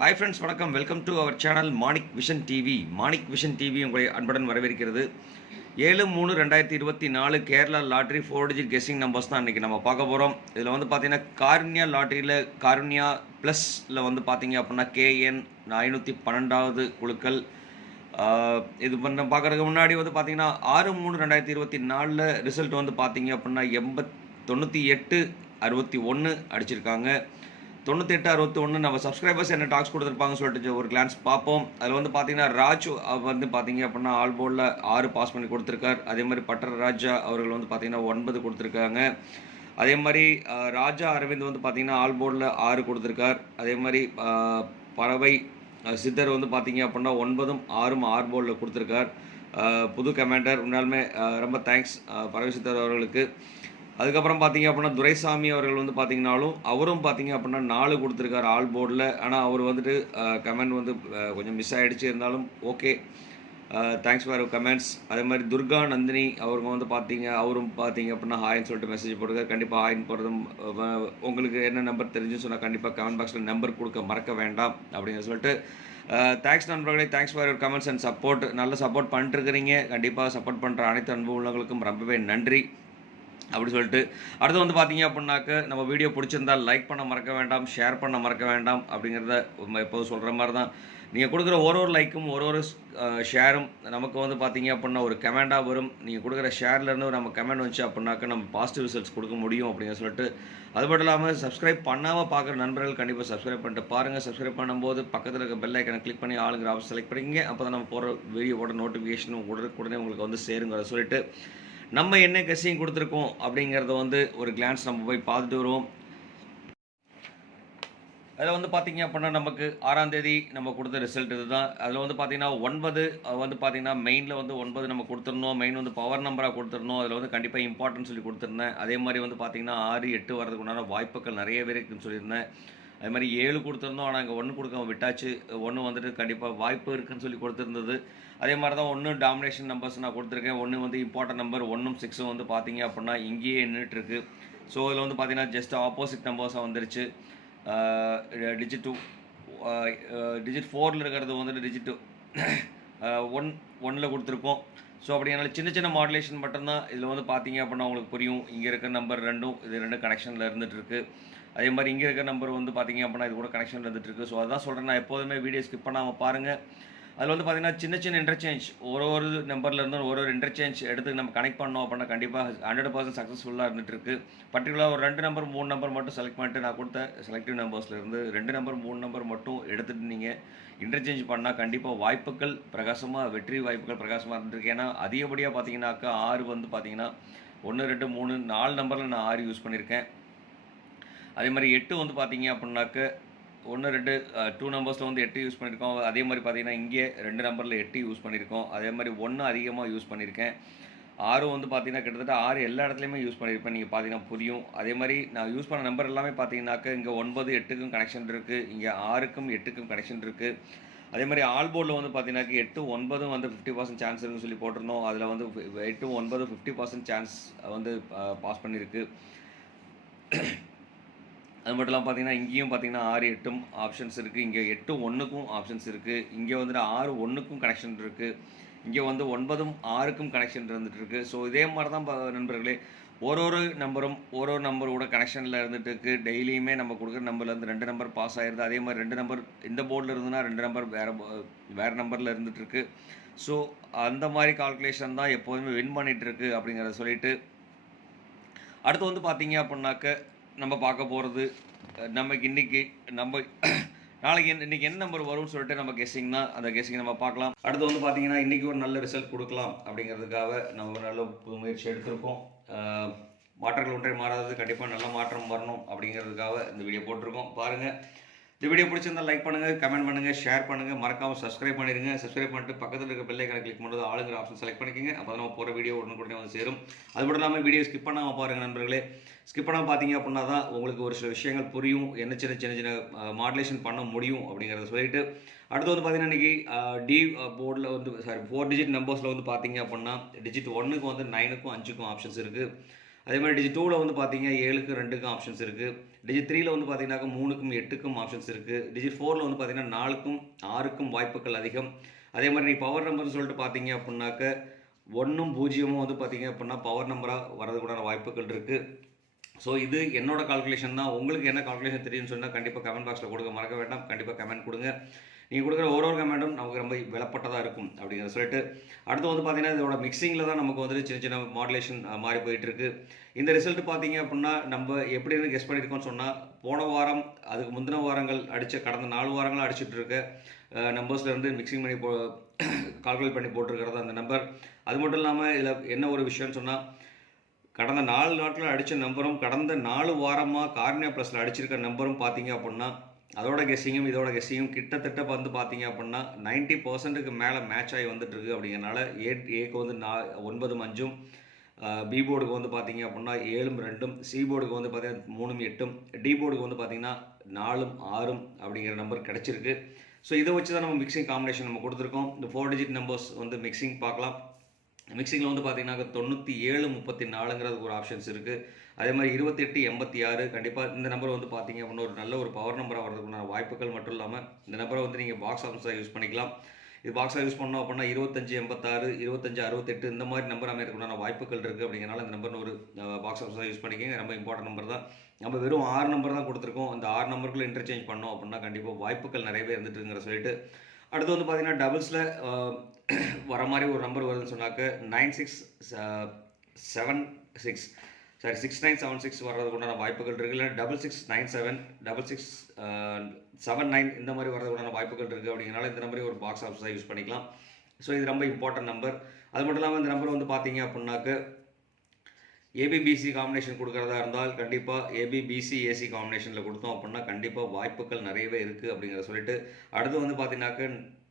Hi friends, வணக்கம். Welcome to our channel Manik vision TV. Manik vision TV உங்களை அன்புடன் வரவேற்கிறது. 7/3/2024 Kerala lottery 4 digit guessing numbers தான் இன்றைக்கி நம்ம பார்க்க போகிறோம். இதில் வந்து பார்த்தீங்கன்னா காருண்யா லாட்ரியில் காருண்யா ப்ளஸில் வந்து பார்த்தீங்க அப்படின்னா KN 512வது குழுக்கள். இது பண்ண பார்க்குறதுக்கு முன்னாடி வந்து பார்த்தீங்கன்னா 6/3/2024 ரிசல்ட் வந்து பார்த்தீங்க அப்படின்னா 9861 அடிச்சிருக்காங்க. 9861 நம்ம சப்ஸ்கிரைபர்ஸ் என்ன டாக்ஸ் கொடுத்துருப்பாங்கன்னு சொல்லிட்டு ஒரு கிளான்ஸ் பார்ப்போம். அதில் வந்து பார்த்தீங்கன்னா ராஜு வந்து பார்த்தீங்க அப்படின்னா ஆல் போர்டில் 6 பாஸ் பண்ணி கொடுத்துருக்கார். அதே மாதிரி பட்டர் ராஜா அவர்கள் வந்து பார்த்தீங்கன்னா 9 கொடுத்துருக்காங்க. அதே மாதிரி ராஜா அரவிந்த் வந்து பார்த்தீங்கன்னா ஆல் போர்டில் 6 கொடுத்துருக்கார். அதே மாதிரி பறவை சித்தர் வந்து பார்த்தீங்க அப்படின்னா 9ம் 6ம் ஆர் போர்டில் கொடுத்துருக்கார். புது கமாண்டர் உண்மையாலுமே ரொம்ப தேங்க்ஸ் பறவை சித்தர் அவர்களுக்கு. அதுக்கப்புறம் பார்த்தீங்க அப்படின்னா துரைசாமி அவர்கள் வந்து பார்த்தீங்கன்னாலும் அவரும் பார்த்தீங்க அப்படின்னா 4 கொடுத்துருக்காரு ஆல் போர்டில். ஆனால் அவர் வந்துட்டு கமெண்ட் வந்து கொஞ்சம் மிஸ் ஆகிடுச்சு. இருந்தாலும் ஓகே, தேங்க்ஸ் ஃபார் கமெண்ட்ஸ். அதே மாதிரி துர்கா நந்தினி அவருங்க வந்து அவரும் பார்த்தீங்க அப்படின்னா ஹாய்ன்னு சொல்லிட்டு மெசேஜ் போட்டுருக்காரு. கண்டிப்பாக ஹாய்ன்னு போடுறதும் உங்களுக்கு என்ன நம்பர் தெரிஞ்சுன்னு சொன்னால் கண்டிப்பாக கமெண்ட் பாக்ஸில் நம்பர் கொடுக்க மறக்க வேண்டாம் அப்படின்னு சொல்லிட்டு தேங்க்ஸ் நண்பர்களே. Thanks for your comments and support. நல்ல சப்போர்ட் பண்ணிட்டுருக்கிறீங்க. கண்டிப்பாக சப்போர்ட் பண்ணுற அனைத்து அன்பு உள்ளவங்களுக்கும் ரொம்பவே நன்றி அப்படி சொல்லிட்டு அடுத்து வந்து பார்த்தீங்க அப்படின்னாக்க நம்ம வீடியோ பிடிச்சிருந்தால் லைக் பண்ண மறக்க வேண்டாம், ஷேர் பண்ண மறக்க வேண்டாம். அப்படிங்கிறத எப்போதும் சொல்கிற மாதிரி தான் நீங்கள் கொடுக்குற ஒரு லைக்கும் ஒரு ஷேரும் நமக்கு வந்து பார்த்தீங்க அப்படின்னா ஒரு கமெண்டாக வரும். நீங்கள் கொடுக்குற ஷேர்லேருந்து நம்ம கமெண்ட் வந்துச்சு அப்படின்னாக்க நம்ம பாசிட்டிவ் ரிசல்ட்ஸ் கொடுக்க முடியும் அப்படின்னு சொல்லிட்டு அது மட்டும் இல்லாமல் சப்ஸ்கிரைப் பண்ணாமல் பார்க்குற நண்பர்கள் கண்டிப்பாக சப்ஸ்கிரைப் பண்ணிட்டு பாருங்கள். சப்ஸ்கிரைப் பண்ணும்போது பக்கத்தில் இருக்க பெல் ஐக்கனை கிளிக் பண்ணி ஆளுங்கிற ஆப்ஷன் செலக்ட் பண்ணிங்க. அப்போ தான் நம்ம போகிற வீடியோவோட நோட்டிஃபிகேஷனும் உடனே உங்களுக்கு வந்து சேருங்கிறத சொல்லிட்டு நம்ம என்ன கெஸ்ஸிங் கொடுத்துருக்கோம் அப்படிங்கிறத வந்து ஒரு கிளான்ஸ் நம்ம போய் பார்த்துட்டு வருவோம். அதில் வந்து பார்த்தீங்க அப்படின்னா நமக்கு 6ஆம் தேதி நம்ம கொடுத்த ரிசல்ட் இது தான். அதில் வந்து பார்த்தீங்கன்னா 9 வந்து பார்த்தீங்கன்னா மெயினில் வந்து 9 நம்ம கொடுத்துருந்தோம். மெயின் வந்து பவர் நம்பராக கொடுத்துருந்தோம். அதில் வந்து கண்டிப்பாக இம்பார்ட்டன்ஸ் சொல்லி கொடுத்துருந்தேன். அதே மாதிரி வந்து பார்த்தீங்கன்னா 6, 8 வரதுக்கு உண்டான வாய்ப்புகள் நிறையவே இருக்குதுன்னு சொல்லியிருந்தேன். அது மாதிரி 7 கொடுத்துருந்தோம். ஆனால் இங்கே 1 கொடுக்க விட்டாச்சு. 1 வந்துட்டு கண்டிப்பாக வாய்ப்பு இருக்குதுன்னு சொல்லி கொடுத்துருந்தது. அதே மாதிரி தான் 1 டாமினேஷன் நம்பர்ஸ் நான் கொடுத்துருக்கேன். 1 வந்து இம்பார்ட்டன்ட் நம்பர். 1ம் 6ம் வந்து பார்த்தீங்க அப்படின்னா இங்கேயே நின்றுட்டுருக்கு. ஸோ இதில் வந்து பார்த்தீங்கன்னா ஜஸ்ட் ஆப்போசிட் நம்பர்ஸாக வந்துருச்சு. டிஜிட் 4ல் இருக்கிறது வந்துட்டு டிஜிட் 1ல் கொடுத்துருக்கோம். ஸோ அப்படினால சின்ன சின்ன மாடுலேஷன் மட்டும்தான் இதில் வந்து பார்த்தீங்க அப்படின்னா உங்களுக்கு புரியும். இங்கே இருக்கிற நம்பர் இது 2 கனெக்ஷனில் இருந்துகிட்ருக்கு. அதே மாதிரி இங்கே இருக்கிற நம்பர் வந்து பார்த்தீங்க அப்படின்னா இது கூட கனெக்ஷன் இருந்துகிட்ருக்கு. ஸோ அதான் சொல்கிறேன், நான் எப்போதுமே வீடியோ ஸ்கிப் பண்ணாமல் பாருங்கள். அதில் வந்து பார்த்தீங்கன்னா சின்ன இன்டர்சேஞ்ச் ஒரு நம்பர்லேருந்து ஒரு இன்டர்சேஞ்ச் எடுத்து நம்ம கனெக்ட் பண்ணோம் அப்படின்னா கண்டிப்பாக 100% சக்ஸஸ்ஃபுல்லாக இருந்துகிட்ருக்கு. பர்டிகுலராக ஒரு 2 நம்பர் 3 நம்பர் மட்டும் செலக்ட் பண்ணிட்டு நான் கொடுத்த செலக்டிவ் நம்பர்ஸ்லேருந்து 2 நம்பர் 3 நம்பர் மட்டும் எடுத்துகிட்டு நீங்கள் இன்டர்சேஞ்ச் பண்ணால் கண்டிப்பாக வாய்ப்புகள் பிரகாசமாக வெற்றி வாய்ப்புகள் பிரகாசமாக இருந்துருக்கு. ஏன்னா அதிகப்படியாக பார்த்தீங்கன்னாக்கா 6 வந்து பார்த்தீங்கன்னா 1, 2, 3, 4 நம்பரில் நான் 6 யூஸ் பண்ணியிருக்கேன். அதே மாதிரி 8 வந்து பார்த்தீங்க அப்படின்னாக்க 1, 2, 2 நம்பர்ஸில் வந்து 8 யூஸ் பண்ணியிருக்கோம். அதே மாதிரி பார்த்தீங்கன்னா இங்கே 2 நம்பரில் 8 யூஸ் பண்ணியிருக்கோம். அதே மாதிரி 1 அதிகமாக யூஸ் பண்ணியிருக்கேன். 6 வந்து பார்த்தீங்கன்னா கிட்டத்தட்ட 6 எல்லா இடத்துலையுமே யூஸ் பண்ணியிருப்பேன். நீங்கள் பார்த்தீங்கன்னா புரியும். அதே மாதிரி நான் யூஸ் பண்ண நம்பர் எல்லாமே பார்த்தீங்கன்னாக்க இங்கே 9, 8க்கும் கனெக்ஷன் இருக்குது. இங்கே 6க்கும் 8க்கும் கனெக்ஷன் இருக்குது. அதே மாதிரி ஆல் போர்டில் வந்து பார்த்தீங்கன்னாக்க 8, 9 வந்து 50% சான்ஸ் இருக்குன்னு சொல்லி போட்டிருந்தோம். அதில் வந்து 8, 9 50% சான்ஸ் வந்து பாஸ் பண்ணியிருக்கு. அது மட்டும் இல்லாமல் பார்த்தீங்கன்னா இங்கேயும் பார்த்தீங்கன்னா 6, 8ம் ஆப்ஷன்ஸ் இருக்குது. இங்கே 8, 1க்கும் ஆப்ஷன்ஸ் இருக்குது. இங்கே வந்துட்டு 6, 1க்கும் கனெக்ஷன் இருக்குது. இங்கே வந்து 9ம் 6க்கும் கனெக்ஷன் இருந்துகிட்ருக்கு. ஸோ இதே மாதிரி தான் நண்பர்களே ஒரு நம்பரும் ஒரு நம்பரோட கனெக்ஷனில் இருந்துகிட்டு இருக்குது. டெய்லியுமே நம்ம கொடுக்குற நம்பர்லேருந்து 2 நம்பர் பாஸ் ஆகிடுது. அதே மாதிரி 2 நம்பர் இந்த போர்டில் இருந்துன்னா 2 நம்பர் வேறு நம்பரில் இருந்துகிட்ருக்கு. ஸோ அந்த மாதிரி கால்குலேஷன் தான் எப்போதுமே வின் பண்ணிகிட்ருக்கு அப்படிங்கிறத சொல்லிவிட்டு அடுத்து வந்து பார்த்தீங்க அப்படின்னாக்க நம்ம பார்க்க போகிறது நமக்கு இன்றைக்கி நாளைக்கு இன்றைக்கி என்ன நம்பர் வரும்னு சொல்லிட்டு நம்ம கெஸ்ஸிங் தான். அந்த கெஸ்ஸிங் நம்ம பார்க்கலாம். அடுத்து வந்து பார்த்தீங்கன்னா இன்றைக்கி ஒரு நல்ல ரிசல்ட் கொடுக்கலாம் அப்படிங்கிறதுக்காக நம்ம ஒரு நல்ல புது முயற்சி எடுத்திருக்கோம். மாற்றங்கள் ஒன்றை மாறாதது, கண்டிப்பாக நல்ல மாற்றம் வரணும் அப்படிங்கிறதுக்காக இந்த வீடியோ போட்டிருக்கோம். பாருங்கள். இந்த வீடியோ பிடிச்சிருந்தால் லைக் பண்ணுங்கள், கமெண்ட் பண்ணுங்கள், ஷேர் பண்ணுங்கள், மறக்காமல் சப்ஸ்கிரைப் பண்ணிடுங்க. சப்ஸ்கிரைப் பண்ணிட்டு பக்கத்தில் இருக்க பெல் ஐக்கனை கிளிக் பண்ணுறது ஆளுங்கிற ஆப்ஷன் செலக்ட் பண்ணிக்கோங்க. அப்போ தான் நம்ம போகிற வீடியோ உடனே வந்து சேரும். அது மட்டும் இல்லாமல் வீடியோ ஸ்கிப் பண்ணாமல் பாருங்கள் நண்பர்களே. ஸ்கிப் பண்ணாமல் பார்த்தீங்க அப்படின்னா தான் உங்களுக்கு ஒரு சில விஷயங்கள் புரியும், என்ன சின்ன மாடுலேஷன் பண்ண முடியும் அப்படிங்கிறத சொல்லிட்டு அடுத்து வந்து பார்த்தீங்கன்னா இன்றைக்கி டி போர்டில் வந்து 4 டிஜிட் நம்பர்ஸில் வந்து பார்த்தீங்க அப்படின்னா டிஜிட் 1க்கு வந்து 9க்கும் 5க்கும் ஆப்ஷன்ஸ் இருக்குது. அதே மாதிரி டிஜிட் 2ல் வந்து பார்த்தீங்க 7க்கு 2க்கும் ஆப்ஷன்ஸ் இருக்குது. டிஜிட் 3ல் வந்து பார்த்தீங்கன்னாக்கா 3க்கும் 8க்கும் ஆப்ஷன்ஸ் இருக்குது. டிஜிட் 4ல் வந்து பார்த்தீங்கன்னா 4க்கும் 6க்கும் வாய்ப்புகள் அதிகம். அதே மாதிரி நீ பவர் நம்பர்னு சொல்லிட்டு பார்த்தீங்க அப்படின்னாக்க 1ம் 0ம் வந்து பார்த்தீங்க அப்படின்னா பவர் நம்பராக வரதுக்குண்டான வாய்ப்புகள் இருக்குது. ஸோ இது என்னோட கால்குலேஷன் தான். உங்களுக்கு என்ன கால்குலேஷன் தெரியும்னு சொன்னால் கண்டிப்பாக கமெண்ட் பாக்ஸில் கொடுக்க மறக்க வேண்டாம். கண்டிப்பாக கமெண்ட் கொடுங்க. நீங்கள் கொடுக்குற ஒரு கமெண்ட்டும் நமக்கு ரொம்ப விலப்பட்டதாக இருக்கும் அப்படிங்கிற சொல்லிட்டு அடுத்து வந்து பார்த்தீங்கன்னா இதோட மிக்சிங்கில் தான் நமக்கு வந்துட்டு சின்ன சின்ன மாடுலேஷன் மாறி போயிட்டுருக்கு. இந்த ரிசல்ட் பார்த்தீங்க அப்படின்னா நம்ம எப்படின்னு கெஸ் பண்ணியிருக்கோம்னு சொன்னால் போன வாரம் அதுக்கு முந்தின வாரங்கள் கடந்த 4 வாரங்களாக அடிச்சுட்டு இருக்க நம்பர்ஸ்லேருந்து மிக்சிங் பண்ணி கால்குலேட் பண்ணி போட்டிருக்கிறது அந்த நம்பர். அது மட்டும் இல்லாமல் இதில் என்ன ஒரு விஷயம்னு சொன்னால் கடந்த 4 நாட்களில் அடித்த நம்பரும் கடந்த 4 வாரமாக கார்னியா ப்ளஸில் அடிச்சிருக்க நம்பரும் பார்த்தீங்க அப்படின்னா அதோட கெஸ்ஸிங்கும் இதோட கெஸ்ஸிங்கும் கிட்டத்தட்ட வந்து பார்த்தீங்க அப்படின்னா 90% மேலே மேட்ச் ஆகி வந்துட்டுருக்கு. அப்படிங்கிறனால ஏக்கு வந்து 9ம் 5ம், பி போர்டுக்கு வந்து பார்த்தீங்க அப்படின்னா 7ம் 2ம், சி போர்டுக்கு வந்து பார்த்தீங்கன்னா 3ம் 8ம், டி போர்டுக்கு வந்து பார்த்தீங்கன்னா 4ம் 6ம் அப்படிங்கிற நம்பர் கிடச்சிருக்கு. ஸோ இதை வச்சு தான் நம்ம மிக்சிங் காம்பினேஷன் நம்ம கொடுத்துருக்கோம். இந்த 4 டிஜிட் நம்பர்ஸ் வந்து மிக்சிங் பார்க்கலாம். மிக்சிங்கில் வந்து பார்த்தீங்கன்னா 97 34ங்கிறது ஒரு ஆப்ஷன்ஸ் இருக்குது. அதே மாதிரி 28 86 கண்டிப்பாக இந்த நம்பர் வந்து பார்த்தீங்க அப்படின்னா ஒரு நல்ல ஒரு பவர் நம்பராக வரதுக்குண்டான வாய்ப்புகள் மட்டும் இல்லாமல் இந்த நம்பரை வந்து நீங்கள் பாக்ஸ் ஆஃபீஸாக யூஸ் பண்ணிக்கலாம். இது பாக்ஸாக யூஸ் பண்ணோம் அப்படின்னா 25 86 25 68 இந்த மாதிரி நம்பர் அமைக்கிறதுக்குண்டான வாய்ப்புகள் இருக்குது. அப்படிங்கிறனால இந்த நம்பர் ஒரு பாக்ஸ் ஆஃபீஸாக யூஸ் பண்ணிக்கோங்க. ரொம்ப இம்பார்ட்டன்ட் நம்பர் தான். நம்ம வெறும் 6 நம்பர் தான் கொடுத்துருக்கோம். அந்த 6 நம்பருக்குள்ளே இன்டர்சேஞ்ச் பண்ணோம் அப்படின்னா கண்டிப்பாக வாய்ப்புகள் நிறையவே இருந்துட்டுங்கிற சொல்லிட்டு அடுத்து வந்து பார்த்தீங்கன்னா டபுள்ஸில் வர மாதிரி ஒரு நம்பர் வருதுன்னு சொன்னாக்க 9676 சாரி 6976 வர்றதுக்கு உண்டான வாய்ப்புகள் இருக்குது. இல்லை 6697 6679 இந்த மாதிரி வர்றதுக்குண்டான வாய்ப்புகள் இருக்குது. அப்படிங்கிறனால இந்த நம்பரையும் ஒரு பாக்ஸ் ஆஃபீஸாக யூஸ் பண்ணிக்கலாம். ஸோ இது ரொம்ப இம்பார்ட்டன்ட் நம்பர். அது மட்டும் இல்லாமல் இந்த நம்பர் வந்து பார்த்தீங்க அப்படின்னாக்க ஏபிபிசி காம்பினேஷன் கொடுக்குறதா இருந்தால் கண்டிப்பாக ஏபிபிசி ஏசி காம்பினேஷனில் கொடுத்தோம் அப்படின்னா கண்டிப்பாக வாய்ப்புகள் நிறையவே இருக்குது அப்படிங்கிறத சொல்லிட்டு அடுத்து வந்து பார்த்தீங்கன்னாக்க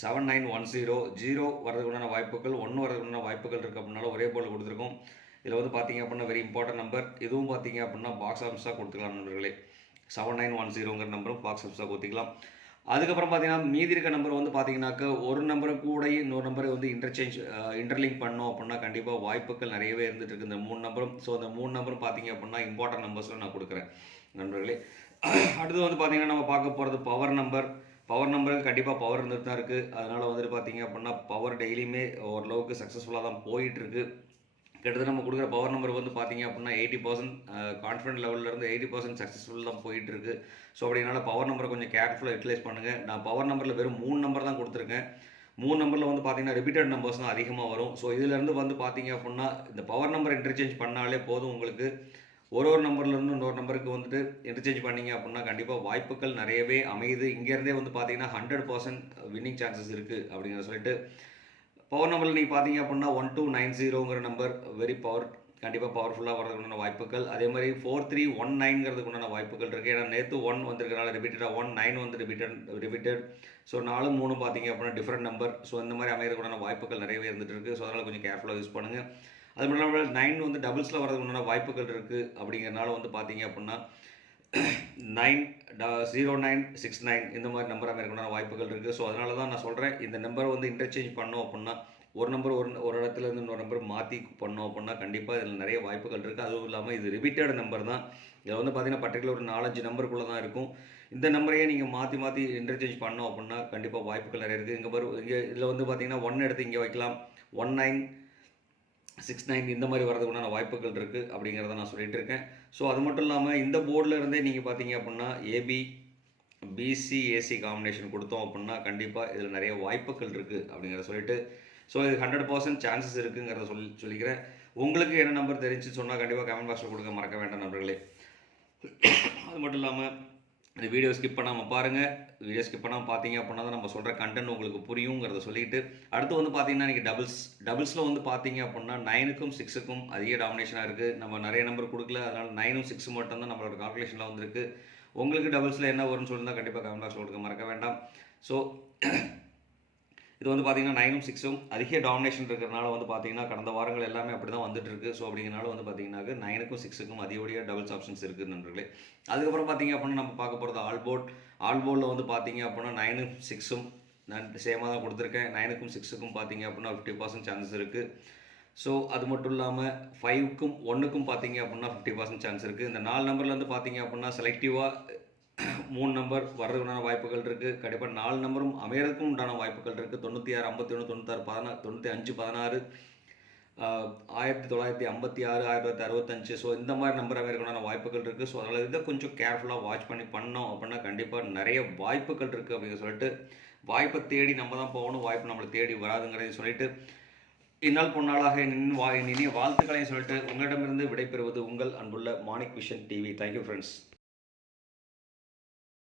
7910 0 வரதுக்குண்டான வாய்ப்புகள் 1 வரதுக்குண்டான வாய்ப்புகள் இருக்குது அப்படின்னால ஒரே போல் கொடுத்துருக்கோம். இதில் வந்து பார்த்தீங்க அப்படின்னா வெரி இம்பார்ட்டன்ட் நம்பர். இதுவும் பார்த்தீங்க அப்படின்னா பாக்ஸ் ஆஃபீஸாக கொடுத்துக்கலாம் நண்பர்களே. 7910ங்கிற நம்பரும் பாக்ஸ் ஆஃபீஸாக கொடுத்துக்கலாம். அதுக்கப்புறம் பார்த்தீங்கன்னா மீதி இருக்க நம்பர் வந்து பார்த்தீங்கன்னாக்க ஒரு நம்பரை கூட இன்னொரு நம்பரை வந்து இன்டர்லிங்க் பண்ணோம் அப்படின்னா கண்டிப்பாக வாய்ப்புகள் நிறையவே இருந்துட்டு இருக்கு இந்த 3 நம்பரும். ஸோ அந்த 3 நம்பரும் பார்த்தீங்க அப்படின்னா இம்பார்ட்டன்ட் நம்பர்ஸில் நான் கொடுக்குறேன் நண்பர்களே. அடுத்து வந்து பார்த்தீங்கன்னா நம்ம பார்க்க போகிறது பவர் நம்பர். பவர் நம்பருக்கு கண்டிப்பாக பவர் இருந்துட்டு தான் இருக்குது. அதனால் வந்துட்டு பார்த்தீங்க அப்படின்னா பவர் டெய்லியுமே ஓரளவுக்கு சக்ஸஸ்ஃபுல்லாக தான் போயிட்டுருக்கு. கிட்டத்தட்ட நம்ம கொடுக்குற பவர் நம்பர் வந்து பார்த்தீங்க அப்படின்னா 80% கான்ஃபிடன்ட் லெவலிருந்து 80% சக்ஸஸ்ஃபுல் தான் போயிட்டுருக்கு. ஸோ அப்படினால பவர் நம்பரை கொஞ்சம் கேர்ஃபுல்லாக யூட்டிலைஸ் பண்ணுங்கள். நான் பவர் நம்பரில் வெறும் 3 நம்பர் தான் கொடுத்துருக்கேன். 3 நம்பரில் வந்து பார்த்தீங்கன்னா ரிப்பீட்டட் நம்பர்ஸ் தான் அதிகமாக வரும். ஸோ இதிலேருந்து வந்து பார்த்தீங்க அப்படின்னா இந்த பவர் நம்பர் இன்டர்சேஞ்ச் பண்ணாலே போதும் உங்களுக்கு. ஒரு நம்பர்லேருந்து இன்னொரு நம்பருக்கு வந்துட்டு இன்டர்சேஞ்ச் பண்ணிங்க அப்படின்னா கண்டிப்பாக வாய்ப்புகள் நிறையவே அமையுது. இங்கேருந்தே வந்து பார்த்தீங்கன்னா 100% வின்னிங் சான்சஸ் இருக்குது அப்படிங்கிற சொல்லிட்டு பவர் நம்பரில் நீங்கள் பார்த்தீங்க அப்படின்னா 1290ங்கிற நம்பர் வெரி கண்டிப்பாக பவர்ஃபுல்லாக வரதுக்குண்டான வாய்ப்புகள். அதே மாதிரி 4319ங்கிறதுக்கு உண்டான வாய்ப்புகள் இருக்குது. ஏன்னா நேற்று 1 வந்திருக்கனால ரிப்பீட்டடாக 9 வந்து ரிப்பீட்டட். ஸோ 4 3 பார்த்தீங்க அப்படின்னா டிஃப்ரெண்ட் நம்பர். ஸோ இந்த மாதிரி அமைகிறதுக்குண்டான வாய்ப்புகள் நிறையவே இருந்துட்டு இருக்குது. ஸோ அதனால் கொஞ்சம் கேர்ஃபுல்லாக யூஸ் பண்ணுங்கள். அது மட்டும் இல்லாமல் 9 வந்து டபுள்ஸில் வரதுக்குண்டான வாய்ப்புகள் இருக்குது. அப்படிங்கிறனால வந்து பார்த்தீங்க அப்படின்னா 90969 இந்த மாதிரி நம்பர் அமைக்கிறதுக்குண்டான வாய்ப்புகள் இருக்குது. ஸோ அதனால தான் நான் சொல்கிறேன் இந்த நம்பரை வந்து இன்டர்சேஞ்ச் பண்ணோம் அப்படின்னா ஒரு நம்பர் ஒரு இடத்துலேருந்து இன்னொரு நம்பர் மாற்றி பண்ணோம் அப்படின்னா கண்டிப்பாக இதில் நிறைய வாய்ப்புகள் இருக்குது. அதுவும் இல்லாமல் இது ரிப்பீட்டட் நம்பர் தான். இதில் வந்து பார்த்தீங்கன்னா பர்டிகுலர் ஒரு 4-5 நம்பருக்குள்ளே தான் இருக்கும். இந்த நம்பரையே நீங்கள் மாற்றி இன்டர்சேஞ்ச் பண்ணோம் அப்படின்னா கண்டிப்பாக வாய்ப்புகள் நிறைய இருக்குது. இங்கே இதில் வந்து பார்த்தீங்கன்னா 1 எடுத்து இங்கே வைக்கலாம். 1969 இந்த மாதிரி வரதுக்குண்டான வாய்ப்புகள் இருக்குது அப்படிங்கிறத நான் சொல்லிகிட்டு இருக்கேன். ஸோ அது மட்டும் இல்லாமல் இந்த போர்டில் இருந்தே நீங்கள் பார்த்தீங்க அப்படின்னா பிசி ஏசி காம்பினேஷன் கொடுத்தோம் அப்படின்னா கண்டிப்பாக இதில் நிறைய வாய்ப்புகள் இருக்குது அப்படிங்கிறத சொல்லிட்டு ஸோ இது 100% சான்சஸ் இருக்குங்கிறத சொல்லிக்கிறேன். உங்களுக்கு என்ன நம்பர் தெரிஞ்சுன்னு சொன்னால் கண்டிப்பாக கமெண்ட் பாக்ஸில் கொடுக்க மறக்க வேண்டாம் நண்பர்களே. அது மட்டும் இல்லாமல் இந்த வீடியோ ஸ்கிப் பண்ணாமல் பாருங்கள். வீடியோ ஸ்கிப் பண்ணாமல் பார்த்தீங்க அப்படின்னா தான் நம்ம சொல்கிற கண்டென்ட் உங்களுக்கு புரியுங்கிறத சொல்லிட்டு அடுத்து வந்து பார்த்தீங்கன்னா இன்றைக்கி டபுள்ஸில் வந்து பார்த்தீங்க அப்படின்னா 9க்கும் 6க்கும் அதிக டாமினேஷனாக இருக்குது. நம்ம நிறைய நம்பர் கொடுக்கல. அதனால் 9ம் 6 மட்டும் தான் நம்மளோட கால்குலேஷனில் வந்துருக்கு. உங்களுக்கு டபுள்ஸில் என்ன வரும்னு சொல்லியிருந்தால் கண்டிப்பாக கமெண்ட் பாக்ஸில் கொடுக்க மறக்க வேண்டாம். ஸோ இது வந்து பார்த்தீங்கன்னா 9ம் 6ம் அதிக டாமினேஷன் இருக்கிறனால வந்து பார்த்தீங்கன்னா கடந்த வாரங்கள் எல்லாமே அப்படி தான் வந்துட்டு இருக்கு. ஸோ அப்படிங்கிறனால வந்து பார்த்தீங்கன்னாக்க 9க்கும் 6க்கும் அதிகப்படியாக டபுள்ஸ் ஆப்ஷன்ஸ் இருக்குது நண்பர்களே. அதுக்கப்புறம் பார்த்தீங்க அப்படின்னா நம்ம பார்க்க போகிறது ஆல்போர்டில் வந்து பார்த்தீங்க அப்படின்னா 9ம் 6ம் நான் சேமாக தான் கொடுத்துருக்கேன். 9க்கும் 6க்கும் பார்த்தீங்க அப்படின்னா 50% சான்சஸ் இருக்குது. ஸோ அது மட்டும் இல்லாமல் 5க்கும் 1க்கும் பார்த்தீங்க அப்படின்னா 50% சான்ஸ் இருக்குது. இந்த 4 நம்பரில் வந்து பார்த்தீங்க அப்படின்னா செலக்டிவாக 3 நம்பர் வர்றதுக்குண்டான வாய்ப்புகள் இருக்குது. கண்டிப்பாக 4 நம்பரும் அமையறதுக்கும் உண்டான வாய்ப்புகள் இருக்குது. 96 51 96 16 95 16 1956 1965. ஸோ இந்த மாதிரி நம்பர் அமையறதுக்குண்டான வாய்ப்புகள் இருக்குது. ஸோ அதனால் இதை கொஞ்சம் கேர்ஃபுல்லாக வாட்ச் பண்ணி பண்ணோம் அப்படின்னா கண்டிப்பாக நிறைய வாய்ப்புகள் இருக்குது அப்படின்னு சொல்லிட்டு, வாய்ப்பை தேடி நம்ம தான் போகணும், வாய்ப்பு நம்மளை தேடி வராதுங்கிறதையும் சொல்லிட்டு, இந்நாள் பொன்னாளாக இனிய வாழ்த்துக்களையும் சொல்லிட்டு உங்களிடமிருந்து விடைபெறுவது உங்கள் அன்புள்ள Manik vision TV. Thank you friends.